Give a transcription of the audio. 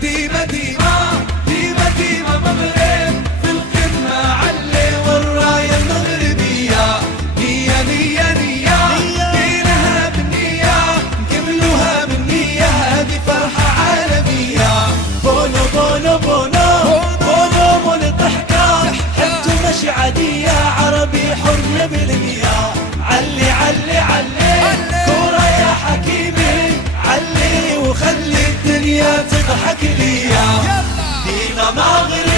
ديما مغرب في القمة علي والراية المغربية. نية دينها بالنية نكملوها بالنية، هذه فرحة عالمية. بونو بونو بونو بونو مول الضحكة، حبته مش عادية، عربي حر بالمية. علي علي علي كورة يا حكيمي، علي وخلي الدنيا تضحك ليا. ديما مغرب